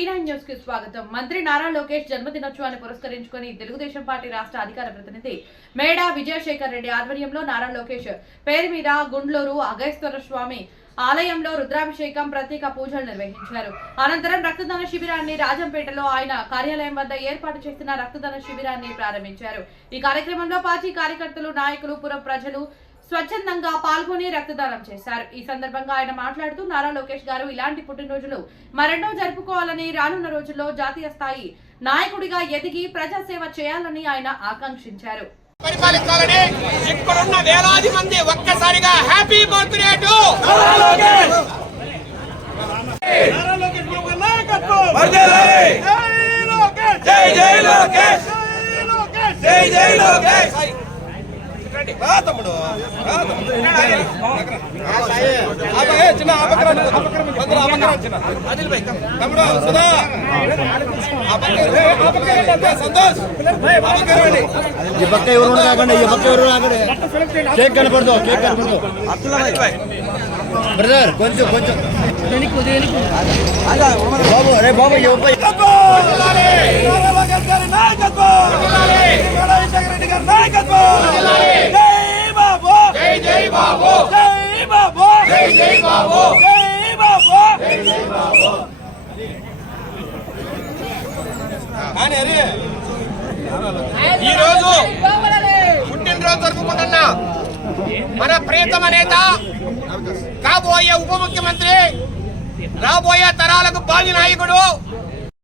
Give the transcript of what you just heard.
టీ9 news కి స్వాగతం. మంత్రి నారా లోకేష్ జన్మదినోత్సవాన్ని పురస్కరించుకొని తెలుగుదేశం పార్టీ రాష్ట్ర అధికార ప్రతినిధి మేడా విజయశేఖర్ రెడ్డి ఆధ్వర్యంలో నారా లోకేష్ పేరు మీద గుండ్లూరు అగస్తేశ్వర స్వామి ఆలయంలో రుద్రాభిషేకం, ప్రత్యేక పూజలు నిర్వహించారు. అనంతరం రక్తదాన శిబిరాన్ని రాజంపేటలో ఆయన కార్యాలయం వద్ద ఏర్పాటు చేసిన రక్తదాన శిబిరాన్ని ప్రారంభించారు. ఈ కార్యక్రమంలో పార్టీ కార్యకర్తలు, నాయకులు, పుర ప్రజలు స్వచ్ఛందంగా పాల్గొని రక్తదానం చేశారు. ఈ సందర్భంగా ఆయన మాట్లాడుతూ నారా లోకేష్ గారు ఇలాంటి పుట్టినరోజులు మరెన్నో జరుపుకోవాలని, రానున్న రోజుల్లో జాతీయ స్థాయి నాయకుడిగా ఎదిగి ప్రజాసేవ చేయాలని ఆయన ఆకాంక్షించారు. పరిపాలించాలని ఇక్కడున్న వేలాది మంది ఒక్కసారిగా happy birthday to Nara Lokesh. Nara Lokesh Babu నాయకత్వం వర్ధిల్లాలి. జై లోకేష్, జై జై లోకేష్, జై లోకేష్, జై జై లోకేష్. రా తమ్ముడు, రా తమ్ముడు. ఆపే చిన్న ఆపకరా, ఆపకరా చిన్న అదిల్ భాయ్ తమ్ముడు సుధా ఆపకరా సంతోష్ ఆపకరండి. ఈ పక్క ఎవరు కాకండి, ఈ పక్క ఎవరు కాకండి. కేక్ కనపడదు, కేక్ కనపడదు. బ్రదర్ కొంచెం కొంచెం బాబు, అరే బాబు ఈ రోజు పుట్టినరోజు జరుపుకుంటున్న మన ప్రియతమ నేత, కాబోయే ఉప ముఖ్యమంత్రి, రాబోయే తరాలకు భావి నాయకుడు